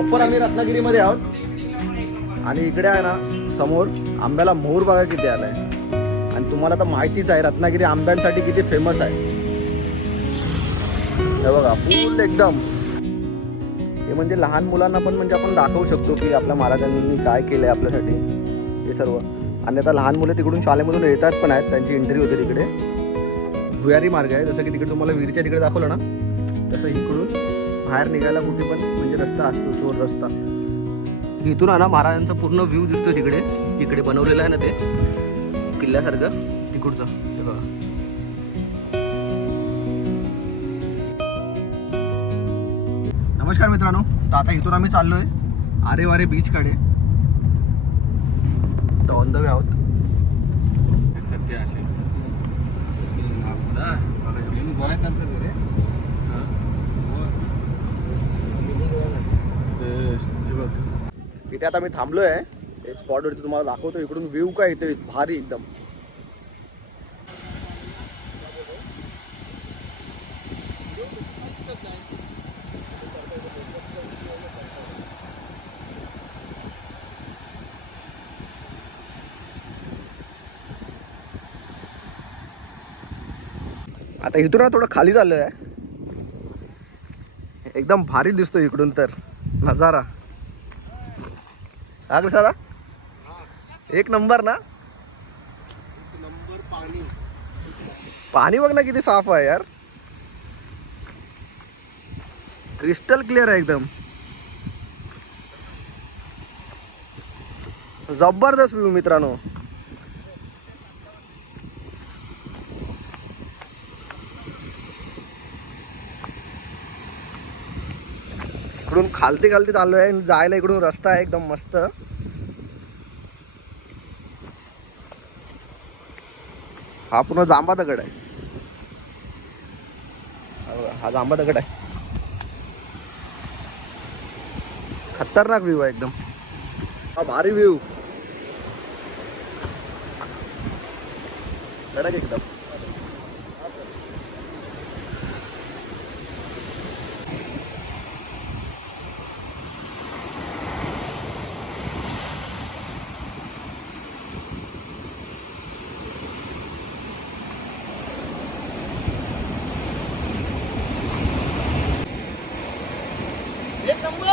Proper आम्ही रत्नागिरीमध्ये आहोत आणि इकडे आहे ना समोर आंब्याला मोहर बघा किती आलाय. आणि तुम्हाला तर माहितीच आहे रत्नागिरी आंब्यांसाठी किती फेमस आहे. हे बघा फुल एकदम. हे म्हणजे लहान मुलांना पण म्हणजे आपण दाखवू शकतो की आपल्या महाराजांनी काय केलं आहे आपल्यासाठी हे सर्व. आणि आता लहान मुलं तिकडून शाळेमधून येतात पण आहेत, त्यांची एंट्री होते तिकडे. भुयारी मार्ग आहे, जसं की तिकडे तुम्हाला विहिरीच्या तिकडे दाखवलं ना तसं इकडून बाहेर निघायला कुठे पण म्हणजे रस्ता असतो, चोर रस्ता. इथून आहे ना महाराजांचा पूर्ण व्ह्यू दिसतो तिकडे. तिकडे बनवलेलं आहे ना ते किल्ल्यासारखं तिकडचं. हे बघा नमस्कार मित्रांनो. तर आता इथून आम्ही चाललोय आरेवारे बीच कडे. तर ऑन द वे आहोत. इथे आता मी थांबलोय एक स्पॉटवरती, तुम्हाला दाखवतो. इकडून व्ह्यू काय येतोय भारी एकदम. आता इथून थोडं खाली चाललोय. एकदम भारी दिसतो इकडून तर नजारा. हा कृष्णा एक नंबर ना. पाणी बघ ना किती साफ आहे यार, क्रिस्टल क्लिअर आहे एकदम. जबरदस्त व्ह्यू मित्रांनो. इकडून खालती चाललोय आणि जायला इकडून रस्ता आहे एकदम मस्त. हा पूर्ण जांभा दगड आहे. हा जांभा दगड आहे. खतरनाक व्ह्यू आहे एकदम. हा भारी व्ह्यू कडक एकदम. एक नंबर.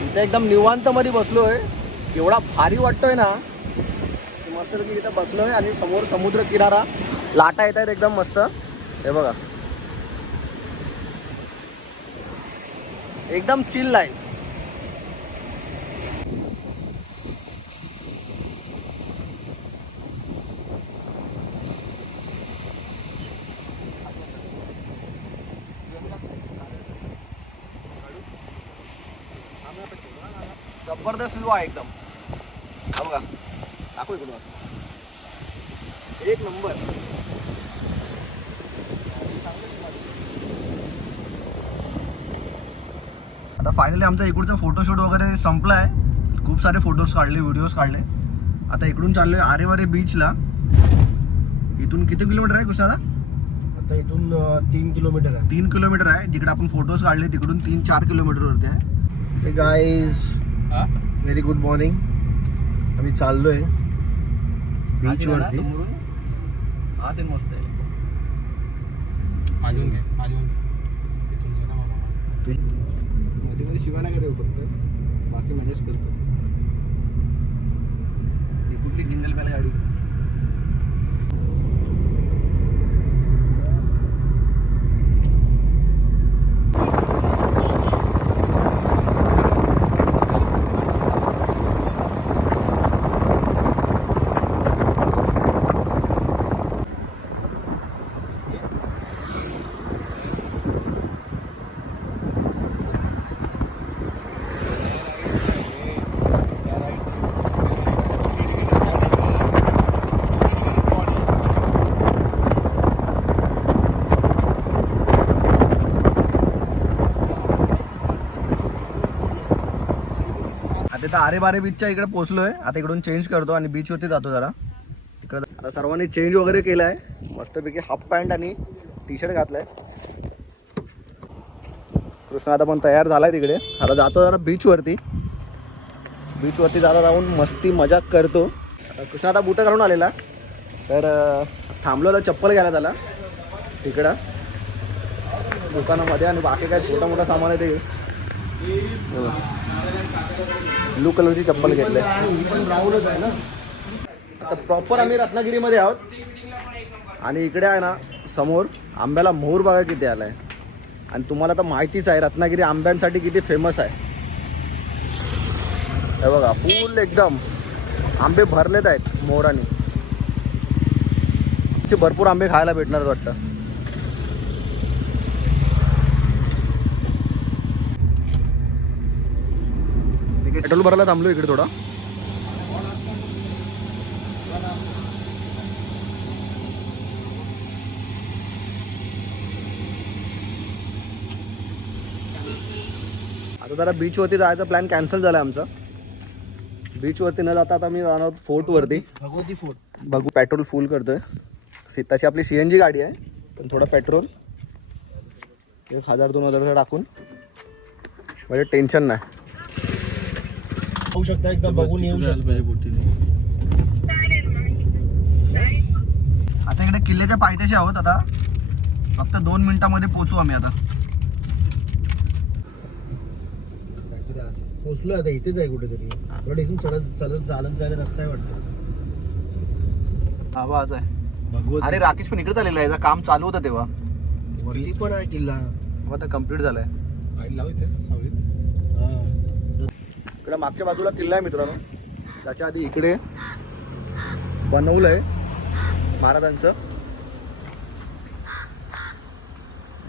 इथे एकदम निवांत मध्ये बसलोय. एवढा भारी वाटतोय ना. मस्त की इथं बसलोय आणि समोर समुद्र किनारा, लाटा येत आहेत एकदम मस्त. हे बघा एकदम चिल लाईफ. जबरदस्त व्ह्यू आहे एकदम. हा बघा दाखव इकडून एक नंबर. आता फायनली आमचा इकडचा फोटोशूट वगैरे संपलाय. खूप सारे फोटोज काढले, व्हिडिओज काढले. आता इकडून चाललोय आरेवारे बीचला. इथून किती किलोमीटर आहे कृष्णादा? आता इथून 3 किलोमीटर आहे. 3 किलोमीटर आहे. जिकडे आपण फोटोज काढले तिकडून 3-4 किलोमीटर वरती आहे. हे गाईज व्हेरी गुड मॉर्निंग. आम्ही चाललोय बीच वरती. हा सीन मस्त आहे. मध्ये मध्ये शिवाना का देऊ, फक्त बाकी मॅनेज करतो. ही कुठली जिंगल बेल गाडी? तर आरे बारे बीचच्या इकडे पोहोचलोय. आता इकडून चेंज करतो आणि बीचवरती जातो जरा तिकडे. आता सर्वांनी चेंज वगैरे केलं आहे. मस्तपैकी हाफ पॅन्ट आणि टी शर्ट घातलं आहे. कृष्णा आता पण तयार झाला आहे तिकडे. आता जातो जरा बीचवरती जरा जाऊन मस्ती मजा करतो. कृष्णा आता बुटं घालून आलेला, तर थांबलो तर चप्पल घ्यायला त्याला तिकडं दुकानामध्ये. आणि बाकी काय छोटा मोठा सामान आहे ते ब्लू कलरची चप्पल घेतली पण राऊंडच आहे ना. आता प्रॉपर आम्ही रत्नागिरीमध्ये आहोत. आणि इकडे आहे ना समोर आंब्याला मोहर बघा किती आला आहे. आणि तुम्हाला तर माहितीच आहे रत्नागिरी आंब्यांसाठी किती फेमस आहे. हे बघा फुल एकदम आंबे भरलेत आहेत मोहराने. भरपूर आंबे खायला भेटणार वाटतं. पेट्रोल भरायला थांबलो इकडे थोडा. आता जरा बीचवरती जायचा प्लॅन कॅन्सल झाला आमचा. बीचवरती न जाता आता मी जाणार फोर्टवरती. भगवती फोर्ट. बघू पेट्रोल फुल करतोय. तशी आपली CNG गाडी आहे, पण थोडं पेट्रोल 1000-2000 टाकून म्हणजे टेन्शन नाही. होऊ शकता एकदा बघून येऊ शकता. आता इकडे किल्ल्याच्या पायथ्याशी आहोत. आता फक्त 2 मिनिटांमध्ये पोहोचू आम्ही. आता पोचलो आता इथेच आहे कुठेतरी. पण इथून चालत जायला रस्ता आहे वाटतं. आवाज आहे भगवती. अरे राकेश पण इकडे आलेला आहे. याचं काम चालू होतं तेव्हा. वरती पण आहे किल्ला. आता कम्प्लीट झालाय. इकडे मागच्या बाजूला किल्ला आहे मित्रांनो. त्याच्या आधी इकडे बनवलंय महाराजांचं.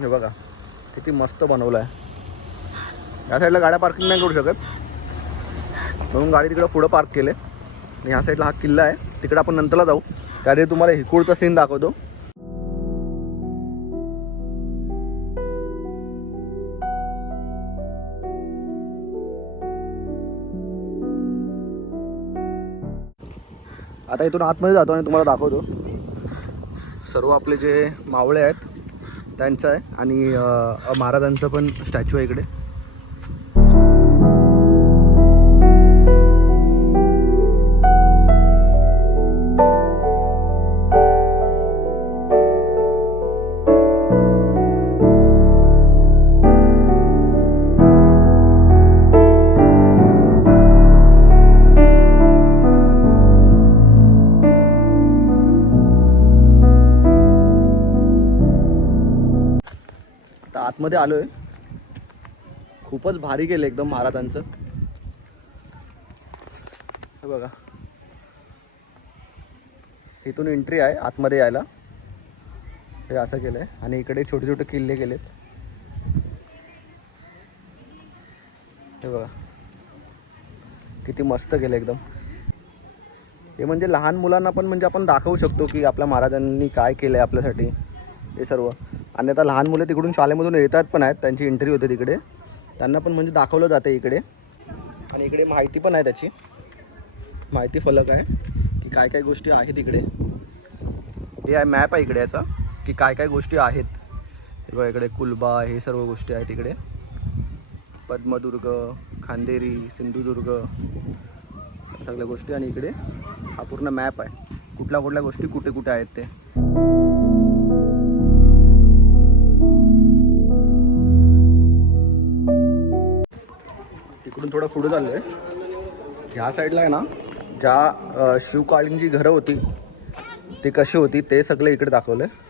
हे बघा किती मस्त बनवलं आहे. या साईडला गाड्या पार्किंग नाही करू शकत, म्हणून गाडी तिकडं पुढं पार्क केले. आणि ह्या साईडला हा किल्ला आहे. तिकडे आपण नंतरला जाऊ. त्याआधी तुम्हाला हिकुळचा सीन दाखवतो. आता इथून आतमध्ये जातो आणि तुम्हाला दाखवतो. सर्व आपले जे मावळे आहेत त्यांचं आहे. आणि महाराजांचं पण स्टॅच्यू आहे इकडे. आतमध्ये आलोय. खूपच भारी केलं एकदम महाराजांचं. हे बघा इथून एंट्री आहे आतमध्ये यायला. हे असं केलंय. आणि इकडे छोटे छोटे किल्ले केलेत. हे बघा किती मस्त केलं एकदम. हे म्हणजे लहान मुलांना पण म्हणजे आपण दाखवू शकतो की आपल्या महाराजांनी काय केलंय आपल्यासाठी हे सर्व. आणि आता लहान मुलं तिकडून शाळेमधून येतात पण आहेत. त्यांची एंट्री होते तिकडे. त्यांना पण म्हणजे दाखवलं जातं इकडे. आणि इकडे माहिती पण आहे त्याची. माहिती फलक आहे की काय काय गोष्टी आहेत इकडे. हे आहे मॅप आहे इकडे याचा की काय काय गोष्टी आहेत. बघा इकडे कुलबा हे सर्व गोष्टी आहेत इकडे. पद्मदुर्ग, खांदेरी, सिंधुदुर्ग सगळ्या गोष्टी. आणि इकडे हा पूर्ण मॅप आहे कुठल्या कुठल्या गोष्टी कुठे कुठे आहेत ते. तिकडून थोडं पुढे चाललो आहे. ह्या साईडला आहे ना ज्या शिवकालीनची घरं होती ती कशी होती ते सगळं इकडे दाखवलं आहे.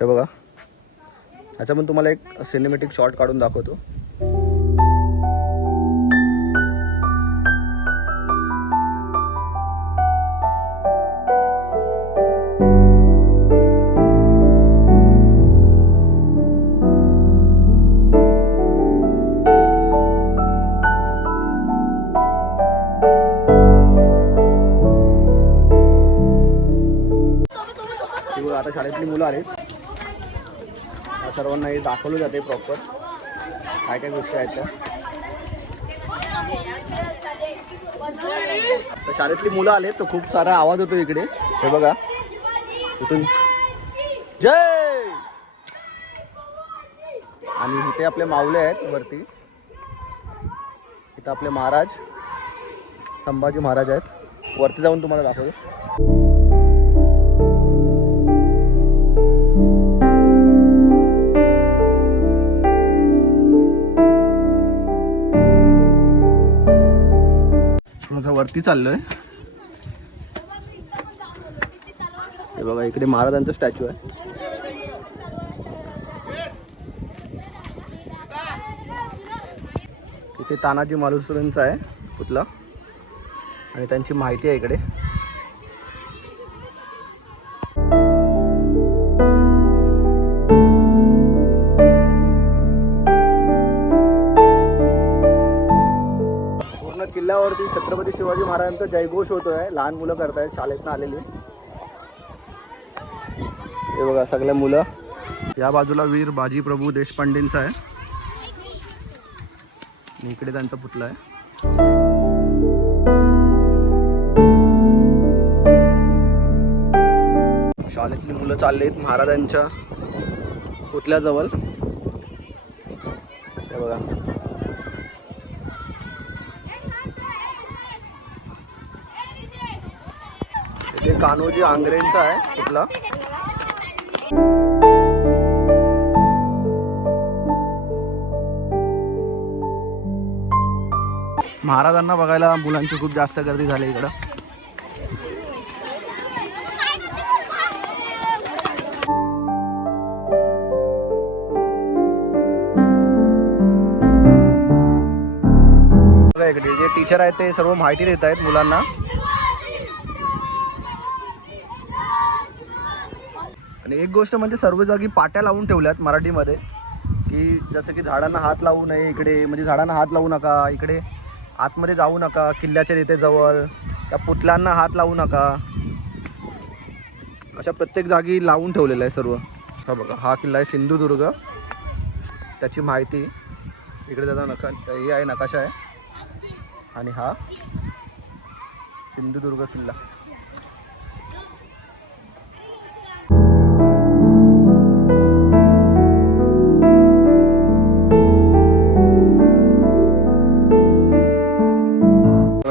हे बघा ह्याचा पण तुम्हाला एक सिनेमॅटिक शॉट काढून दाखवतो. आता शाळेतली मुलं आले. सर्वांना हे दाखवलं जाते प्रॉपर काय काय गोष्टी आहेत त्या. तर शाळेतली मुलं आले तर खूप सारा आवाज होतो इकडे. हे बघा इथून जय, आणि इथे आपले माऊले आहेत वरती. इथं आपले महाराज संभाजी महाराज आहेत. वरती जाऊन तुम्हाला दाखवतो. थोडासा वरती चाललोय. हे बघा इकडे महाराजांचा स्टॅच्यू आहे. इथे तानाजी मालुसरेंचा आहे पुतळा आणि त्यांची माहिती आहे इकडे. पूर्ण किल्ल्यावरती छत्रपती शिवाजी महाराजांचा जयघोष होतोय. लहान मुलं करतायत, शाळेतनं आलेली. हे बघा सगळे मुलं. या बाजूला वीर बाजीप्रभू देशपांडेंचा आहे. इकडे त्यांचा पुतळा आहे. शाळेतली मुलं चाललेत महाराजांच्या पुतळ्याजवळ. हे बघा इथे कान्होजी आंग्रेंचा आहे पुतळा. महाराजांना बघायला मुलांची खूप जास्त गर्दी झाली इकडं. बघा इकडे जे टीचर आहेत ते सर्व माहिती देत आहेत मुलांना. आणि एक गोष्ट म्हणजे सर्व जागी पाट्या लावून ठेवल्यात मराठीमध्ये, की जसं की झाडांना हात लावू नये इकडे, म्हणजे झाडांना हात लावू नका इकडे, आतमध्ये जाऊ नका, किल्ल्याच्या तिथे जवळ त्या पुतळ्यांना हात लावू नका, अशा प्रत्येक जागी लावून ठेवलेलं आहे सर्व. हा बघा हा किल्ला आहे सिंधुदुर्ग. त्याची माहिती इकडे त्याचा हे आहे, नकाशा आहे. आणि हा सिंधुदुर्ग किल्ला.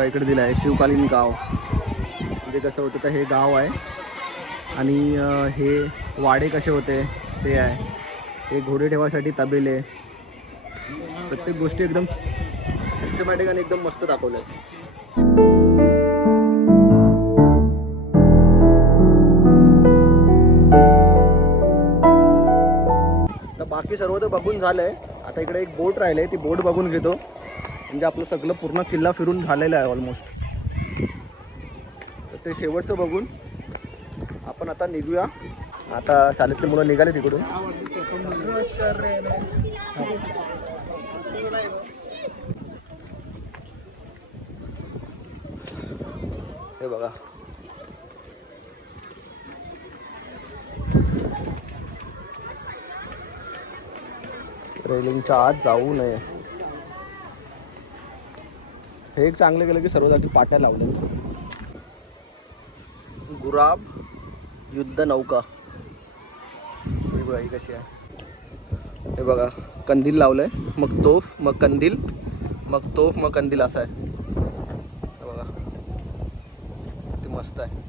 इकडे दिलं आहे शिवकालीन गाव. म्हणजे कसं होतं तर हे गाव आहे आणि हे वाडे कसे होते ते आहे. हे घोडे ठेवासाठी तबेले, प्रत्येक गोष्टी एकदम सिस्टमॅटिक आणि एकदम मस्त दाखवल्या. तर बाकी सर्व तर बघून झालंय. आता इकडे एक बोट राहिलंय, ती बोट बघून घेतो. म्हणजे आपलं सगळं पूर्ण किल्ला फिरून झालेलं आहे ऑलमोस्ट. तर ते शेवटचं बघून आपण आता निघूया. आता शाळेतली मुलं निघाले तिकडून. हे बघा रेलिंगच्या आत जाऊ नये. हे एक चांगलं केलं की सर्व जागी पाट्या लावल्या. गुराब युद्ध नौका, हे बघा ही कशी आहे. हे बघा कंदील लावलंय, मग तोफ, मग कंदील, मग तोफ, मग कंदील असं आहे. हे बघा किती मस्त आहे.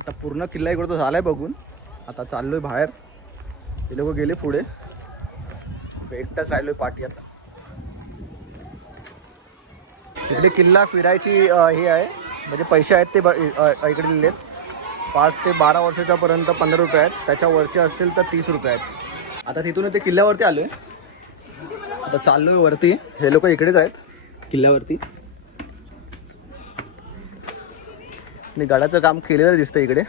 आता पूर्ण किल्ला इकडं तो झालाय बघून. आता चाललोय बाहेर. ते लोक गेले पुढे, एकटाच राहिलोय पाठी. आता इकडे किल्ला फिरायची हे आहे म्हणजे पैसे आहेत ते इकडे लिहिले आहेत 5 ते 12 वर्षाच्यापर्यंत 15 रुपये आहेत, त्याच्या वरचे असतील तर 30 रुपये आहेत. आता तिथून ते किल्ल्यावरती आलो आहे, आता चाललो आहे वरती. हे लोक इकडेच आहेत किल्ल्यावरती. आणि गाड्याचं काम केलेलं दिसतं इकडे.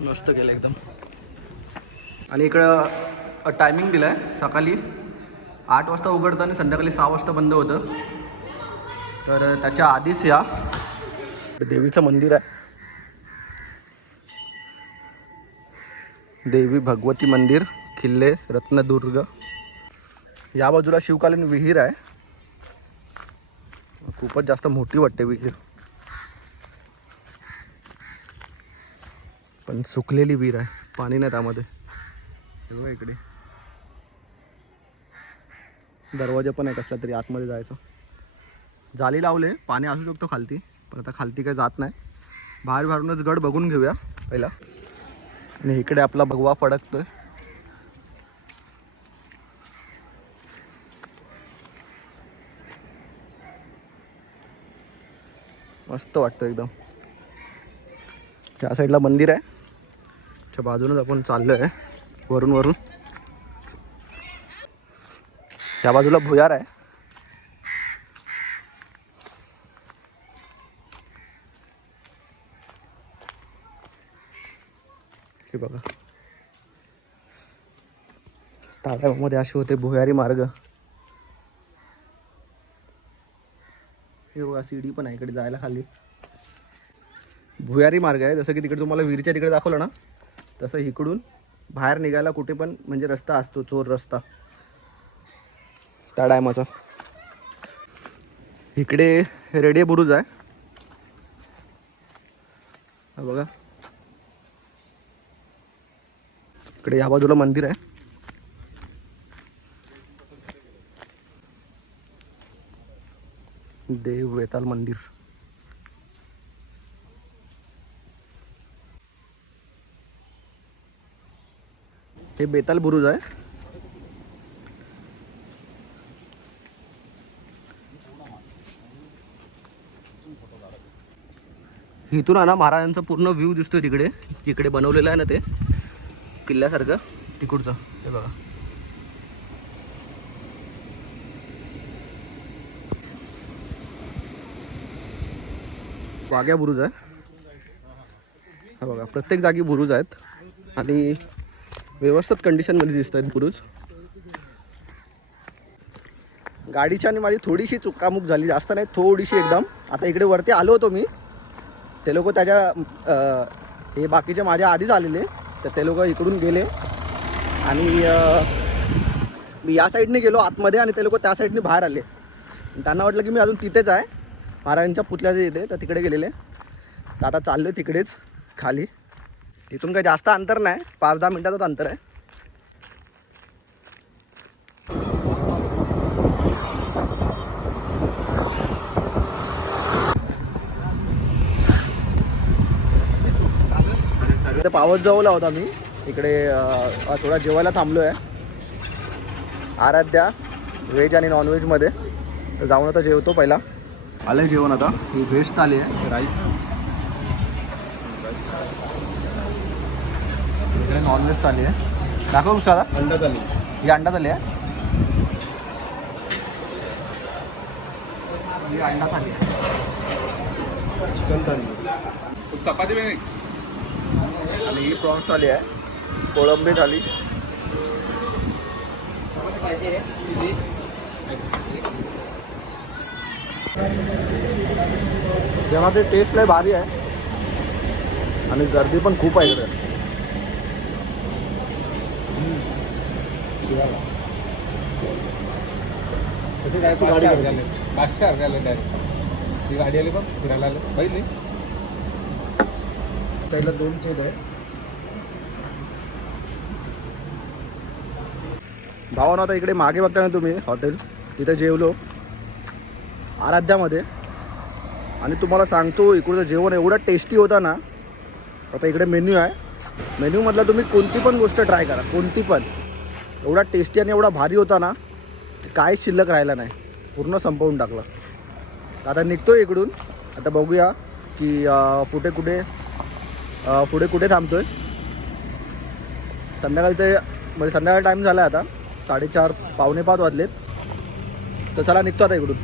मस्त केलं एकदम. आणि इकडं टायमिंग दिलं आहे, सकाळी 8 वाजता उघडतं आणि संध्याकाळी 6 वाजता बंद होतं. तर त्याच्या आधीच या. देवीचं मंदिर आहे, देवी भगवती मंदिर, किल्ले रत्नदुर्ग. या बाजूला शिवकालीन विहीर आहे, खूपच जास्त मोठी वाटते विहीर, पण सुकलेली विहीर आहे, पाणी नाही त्यामध्ये. हे बघा इकडे दरवाजा पण आहे कसला तरी आतमध्ये जायचं. जाली लावले, पाणी असू शकतो खालती, पण आता खालती काही जात नाही. बाहेर बाहेरूनच गड बघून घेऊया पहिला. आणि इकडे आपला भगवा फडकतोय. मस्त वाटतं एकदम. त्या साईडला मंदिर आहे, त्या बाजूनच आपण चाललो आहे वरून वरून. त्या बाजूला भुयार आहे. हे बघा ताळ्यामध्ये असे होते भुयारी मार्ग. हे बघा सीडी पण आहे इकडे जायला खाली. भुयारी मार्ग आहे, जसं की तिकडे तुम्हाला विहिरीच्या तिकडे दाखवलं ना, तसं इकडून बाहेर निघायला कुठे पण म्हणजे रस्ता असतो, चोर रस्ता त्या टायमाचा. इकडे रेडिओ बुरुज आहे, हा बघा. इकडे या बाजूला मंदिर आहे. देव वेताल मंदिर. हे बेताल बुरुज आहे. इथून आहे ना महाराजांचा पूर्ण व्ह्यू दिसतोय तिकडे, जिकडे बनवलेलं आहे ना ते किल्ल्यासारखं तिकडचं. हे बघा वाघ्या बुरुज आहे, हा बघा. प्रत्येक जागी बुरुज आहेत आणि व्यवस्थित कंडिशनमध्ये दिसत आहेत बुरुज. गाडीची आणि माझी थोडीशी चुकामुक झाली, जास्त नाही, थोडीशी एकदम. आता इकडे वरती आलो होतो मी, ते लोक त्याच्या हे बाकीचे माझ्या आधीच आलेले, तर ते लोक इकडून गेले आणि मी या साईडने गेलो आतमध्ये आणि ते लोक त्या साईडने बाहेर आले. त्यांना वाटलं की मी अजून तिथेच आहे महाराजांच्या पुतळ्याच्या इथे, तर तिकडे गेलेले. तर आता चाललो आहे तिकडेच खाली. तिथून काही जास्त अंतर नाही, 5-10 मिनटाचंच अंतर आहे. इथे पावस जवळ होता मी, इकडे थोडा जेवायला थांबलो आहे. आराध्या व्हेज आणि नॉनव्हेजमध्ये, तर जाऊन आता जेवतो पहिला. आलं जेवण आता. ही व्हेज थाली आहे, राईस. इकडे नॉनव्हेज थाली आहे. दाखव साधा अंडा थाली. ही अंडा थाली आहे, ही अंडा थाली आहे. चिकन थाली, चपाती भी आणि ही प्रॉन्स थाली आहे, कोळंबी थाली. जेवणाची टेस्ट लय भारी आहे आणि गर्दी पण खूप आहे इकडे. गाडी डायरेक्ट ती गाडी आली बघ फिरायला आलं पाहिजे. साईडला 2 सेट आहे. भावानं आता इकडे मागे बघता ना तुम्ही हॉटेल, तिथे जेवलो आराध्यामध्ये. आणि तुम्हाला सांगतो इकडचं जेवण एवढं टेस्टी होता ना. आता इकडे मेन्यू आहे, मेन्यूमधला तुम्ही कोणती पण गोष्ट ट्राय करा, कोणती पण. एवढा टेस्टी आणि एवढा भारी होता ना की काहीच शिल्लक राहिला नाही, पूर्ण संपवून टाकलं. आता निघतो इकडून. आता बघूया की पुढे कुठे थांबतो आहे. संध्याकाळचे म्हणजे संध्याकाळ टाईम झाला आहे आता, 4:30 पावणे 5 वाजलेत. तर चला निघतो आता इकडून.